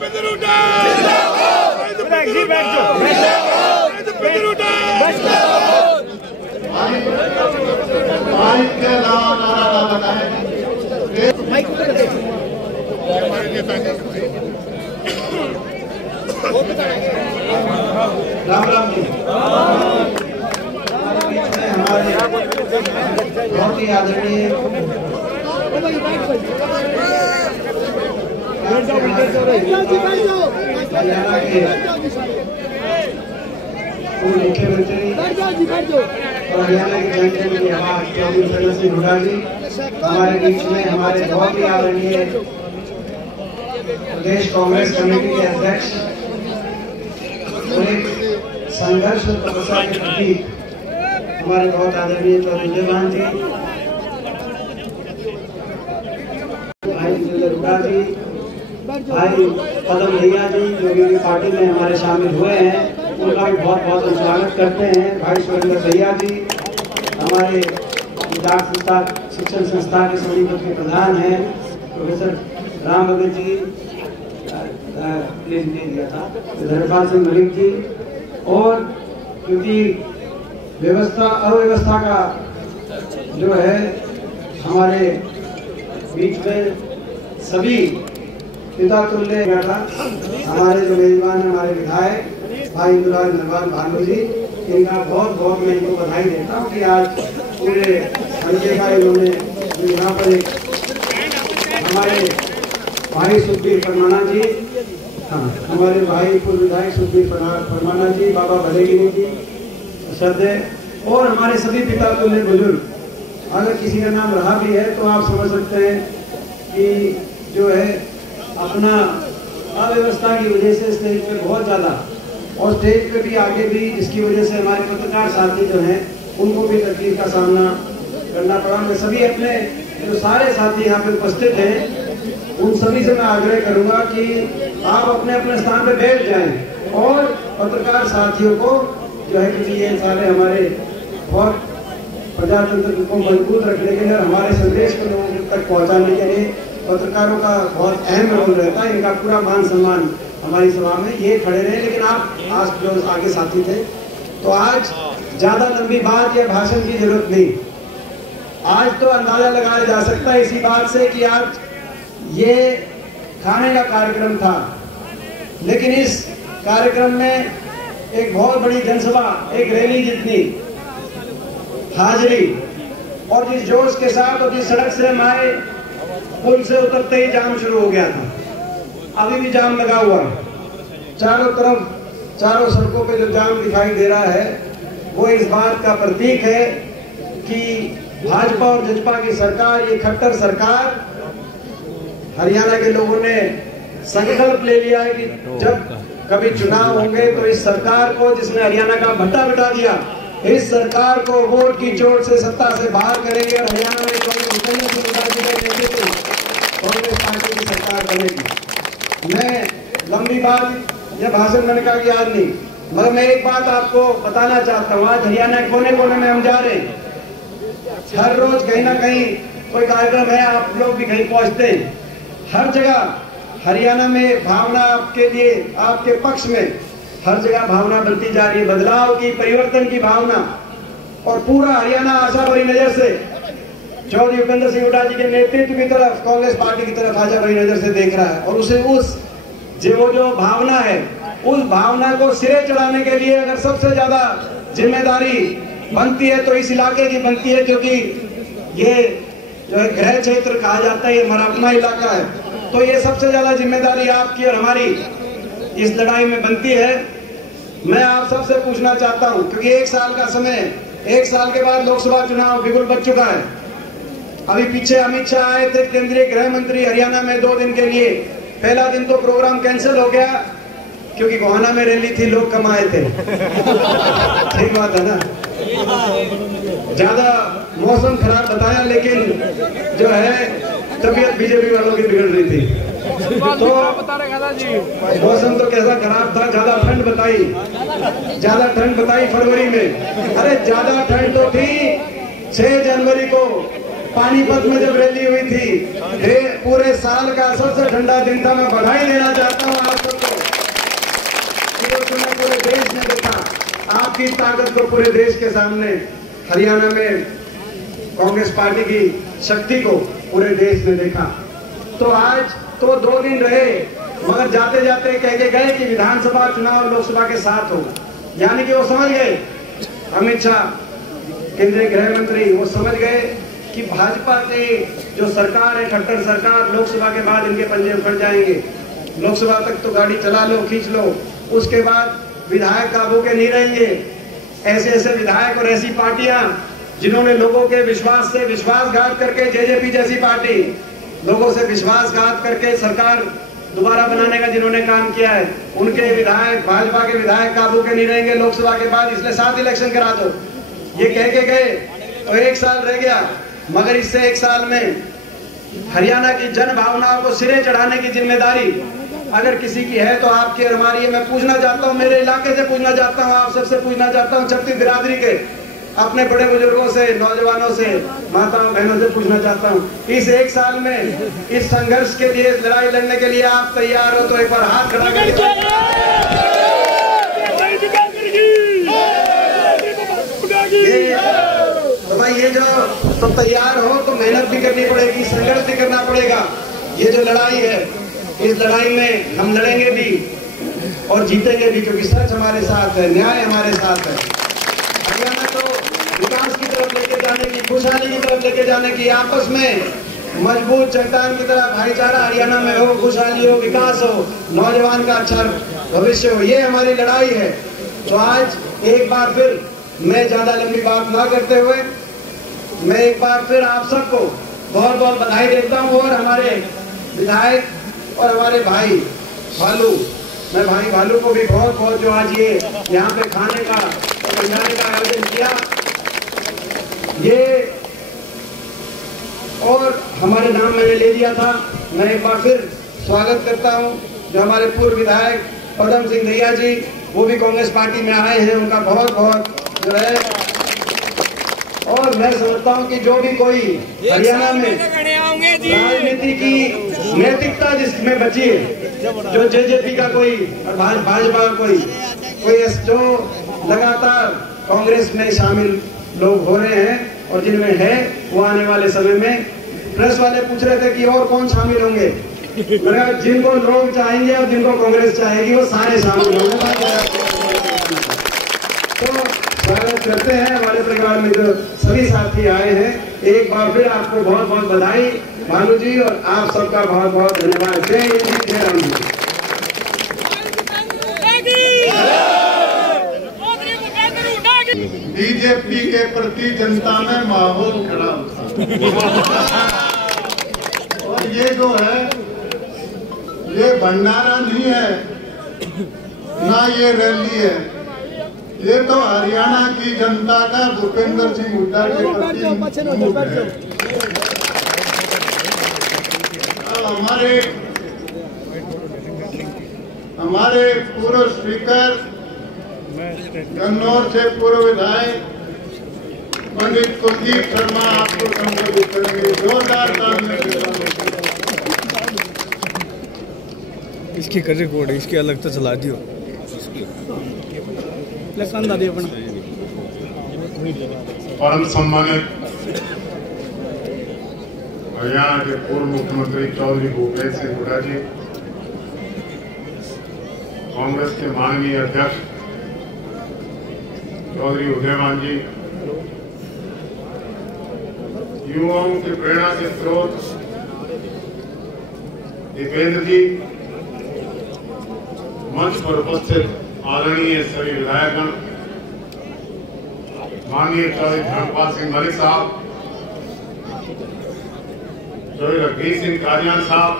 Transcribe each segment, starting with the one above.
राम राम जी। हमारे बहुत ही आदरणीय हरियाणा के पूर्व मुख्यमंत्री और हरियाणा के जनजन की आवाज चौधरी चरण सिंह हुड्डा जी हमारे बीच में, हमारे बहुत ही आदरणीय प्रदेश कांग्रेस कमेटी के अध्यक्ष और एक संघर्ष और तपस्या के प्रतीक हमारे बहुत आदरणीय चौधरी देवान जी, भाई हुड्डा जी, भाई पदम भैया जी जो भी पार्टी में हमारे शामिल हुए हैं, उनका भी बहुत बहुत स्वागत करते हैं। भाई सुरेंद्र भैया जी हमारे शिक्षण संस्था के समिति के प्रधान हैं, प्रोफेसर राम भगत जी, धर्मपाल सिंह मलिक जी, और क्योंकि व्यवस्था अव्यवस्था का जो है हमारे बीच में सभी पिता तुल्य था। हमारे जो मेजबान हमारे विधायक भाई इंदुलाल नरवाल भानु जी, इनका बहुत बहुत मैं इनको बधाई देता हूँ कि आज पूरे हल्के का इन्होंने यहाँ पर एक हमारे भाई सुखबीर परमाना जी, हाँ हमारे भाई पूर्व विधायक सुखबीर परमाना जी, बाबा भलेगिरी जी, श्रद्धेय और हमारे सभी पिता तुल्य बुजुर्ग, अगर किसी का नाम रहा भी है तो आप समझ सकते हैं कि जो है अपना अव्यवस्था की वजह से स्टेज पे बहुत ज़्यादा और स्टेज पे भी आगे भी, जिसकी वजह से हमारे पत्रकार साथी जो हैं उनको भी तकलीफ का सामना करना पड़ा। मैं सभी अपने जो सारे साथी यहाँ पे उपस्थित हैं उन सभी से मैं आग्रह करूंगा कि आप अपने अपने स्थान पे बैठ जाएं और पत्रकार साथियों को जो है कि ये सारे हमारे बहुत प्रजातंत्र को मजबूत रखने के लिए, हमारे संदेश को लोगों तक पहुंचाने के लिए पत्रकारों का बहुत अहम रोल रहता है। इनका पूरा मान सम्मान हमारी सभा में ये खड़े रहे। लेकिन आप आज जो आगे साथी थे, तो आज ज्यादा लंबी बात या भाषण की जरूरत नहीं। आज तो अंदाजा लगाया जा सकता है इसी बात से कि आज ये खाने का कार्यक्रम था, लेकिन इस कार्यक्रम में एक बहुत बड़ी जनसभा, एक रैली जितनी हाजिरी और जिस जोश के साथ और जिस सड़क से हम आए, पुल से उतरते ही जाम शुरू हो गया था। अभी भी जाम लगा हुआ है चारों तरफ, चारों सड़कों पे जो जाम दिखाई दे रहा है वो इस बात का प्रतीक है कि भाजपा और जजपा की सरकार, ये खट्टर सरकार, हरियाणा के लोगों ने संकल्प ले लिया है कि जब कभी चुनाव होंगे तो इस सरकार को, जिसने हरियाणा का भट्टा बिठा दिया, इस सरकार को वोट की चोट से सत्ता से बाहर करेंगे और हरियाणा में कांग्रेस पार्टी की सरकार बनेगी। मैं लंबी बात या भाषण देने का याद नहीं, मगर मैं एक बात आपको बताना चाहता हूँ। आज हरियाणा के कोने कोने में हम जा रहे हैं, हर रोज कहीं ना कहीं कोई कार्यक्रम है, आप लोग भी कहीं पहुंचते हैं। हर जगह हरियाणा में भावना आपके लिए, आपके पक्ष में हर जगह भावना बढ़ती जा रही है, बदलाव की, परिवर्तन की भावना। और पूरा हरियाणा आशा भरी नजर से चौधरी भूपेंद्र सिंह हुड्डा जी के नेतृत्व की तरफ, कांग्रेस पार्टी की तरफ आशा भरी नजर से देख रहा है। और उसे उस जो भावना है, उस भावना को सिरे चढ़ाने के लिए अगर सबसे ज्यादा जिम्मेदारी बनती है तो इस इलाके की बनती है, क्योंकि ये जो है गृह क्षेत्र कहा जाता है, ये हमारा अपना इलाका है। तो ये सबसे ज्यादा जिम्मेदारी आपकी और हमारी इस लड़ाई में बनती है। मैं आप सबसे पूछना चाहता हूं, क्योंकि 1 साल का समय, 1 साल के बाद लोकसभा चुनाव बिगुल बच चुका है। अभी पीछे अमित शाह आए थे, केंद्रीय गृह मंत्री, हरियाणा में 2 दिन के लिए। पहला दिन तो प्रोग्राम कैंसिल हो गया क्योंकि गोहाना में रैली थी, लोग कम आए थे। ठीक बात है ना, ज्यादा मौसम खराब बताया, लेकिन जो है तबीयत बीजेपी वालों की बिगड़ रही थी। तो मौसम तो कैसा खराब था, ज्यादा ठंड बताई फरवरी में। अरे ज्यादा ठंड तो थी 6 जनवरी को पानीपत में जब रैली हुई थी। पूरे साल का सबसे ठंडा दिन था। मैं बधाई देना चाहता हूँ आप आपकी ताकत को पूरे देश के सामने, हरियाणा में कांग्रेस पार्टी की शक्ति को पूरे देश ने देखा। तो आज तो 2 दिन रहे, मगर जाते जाते कह के गए कि विधानसभा चुनाव लोकसभा के साथ हो। यानी कि वो समझ गए, अमित शाह केंद्रीय गृह मंत्री, वो समझ गए कि भाजपा की जो सरकार है, खट्टर सरकार, लोकसभा के बाद इनके पंजे उखड़ जाएंगे। लोकसभा तक तो गाड़ी चला लो, खींच लो, उसके बाद विधायक काबू के नहीं रहेंगे। ऐसे ऐसे विधायक और ऐसी पार्टियां जिन्होंने लोगों के विश्वास से विश्वासघात करके, जेजेपी जैसी पार्टी लोगों से विश्वासघात करके सरकार दोबारा बनाने का जिन्होंने काम किया है, उनके विधायक, भाजपा के विधायक काबू के नहीं रहेंगे लोकसभा के बाद, इसलिए 7 इलेक्शन करा दो। ये कह के गए तो 1 साल रह गया, मगर इससे 1 साल में हरियाणा की जन भावनाओं को सिरे चढ़ाने की जिम्मेदारी अगर किसी की है तो आपकी और हमारी है। मैं पूछना चाहता हूं, मेरे इलाके से पूछना चाहता हूं, आप सबसे पूछना चाहता हूं, छत्तीस बिरादरी के अपने बड़े बुजुर्गों से, नौजवानों से, माताओं बहनों से पूछना चाहता हूं, इस 1 साल में इस संघर्ष के लिए, लड़ाई लड़ने के लिए आप तैयार हो तो एक बार हाथ खड़ा करिए। तो भाई ये जो तो तैयार हो तो मेहनत भी करनी पड़ेगी, संघर्ष भी करना पड़ेगा। ये जो लड़ाई है, इस लड़ाई में हम लड़ेंगे भी और जीतेंगे भी, क्योंकि सच हमारे साथ है, न्याय हमारे साथ है। हरियाणा को विकास की तरफ लेके जाने की, खुशहाली की तरफ लेके जाने की, आपस में मजबूत चट्टान की तरह भाईचारा हरियाणा में हो, खुशहाली हो, विकास हो, नौजवान का अच्छा भविष्य हो, ये हमारी लड़ाई है। तो आज एक बार फिर मैं ज्यादा लंबी बात ना करते हुए, मैं एक बार फिर आप सबको बहुत बहुत बधाई देता हूँ। और हमारे विधायक और हमारे भाई भालू, मैं भाई भालू को भी बहुत बहुत, जो आज ये यहाँ पे खाने का और खिलाने का आयोजन किया, ये और हमारे नाम मैंने ले लिया था। मैं एक बार फिर स्वागत करता हूँ जो हमारे पूर्व विधायक पदम सिंह दहिया जी, वो भी कांग्रेस पार्टी में आए हैं, उनका बहुत बहुत जो है। और मैं समझता हूं कि जो भी कोई हरियाणा में राजनीति की नैतिकता जिसमें बची है, जो जेजेपी का कोई और भाजपा कोई जो लगातार कांग्रेस में शामिल लोग हो रहे हैं और जिनमें है, वो आने वाले समय में, प्रेस वाले पूछ रहे थे कि और कौन शामिल होंगे, जिनको लोग चाहेंगे और जिनको कांग्रेस चाहेगी वो सारे शामिल होंगे। तो स्वागत करते हैं हमारे परिवार में जो सभी साथी आए हैं। एक बार फिर आपको बहुत बहुत बधाई भालू जी, और आप सबका बहुत बहुत धन्यवाद। जय हिंद, जय राम जी। बीजेपी के प्रति जनता में माहौल खड़ा और ये जो है, ये भंडारा नहीं है ना ये रैली है, ये तो हरियाणा की जनता का भूपेंद्र सिंह हुड्डा के प्रति है। हमारे पूर्व स्पीकर, गन्नौर से पूर्व विधायक पंडित कुलदीप शर्मा आपको संबोधित करेंगे। जोरदार तालियों के साथ। इसकी कर रिकॉर्ड, इसकी अलग तो चला दियो। परम सम्मानित हरियाणा के पूर्व मुख्यमंत्री चौधरी भूपेंद्र सिंह हुड्डा जी, कांग्रेस के माननीय अध्यक्ष चौधरी उदयमान जी, युवाओं की प्रेरणा के स्रोत दीपेंद्र जी, मंच पर उपस्थित आदरणीय सभी विधायकगण, माननीय चौधरी धर्मपाल सिंह मलिक साहब, चौधरी रघुवीर सिंह कादियान साहब,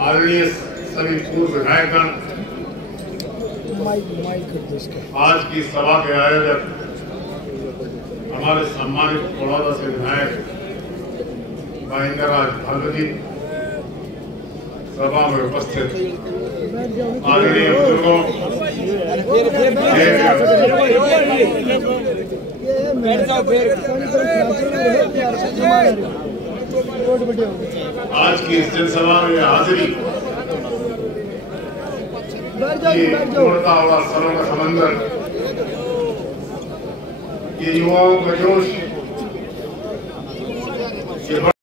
आदरणीय सभी पूर्व विधायकगण, आज की सभा के आयोजक हमारे सम्मानित बड़ौदा से विधायक महेंद्र राज भालू जी, सभा में उपस्थित आदरणीय बुजुर्गों, आज की इस जनसभा में हाजिरी ये उमड़ता हुआ स्थलों का समंदर, ये युवाओं का जोश, ये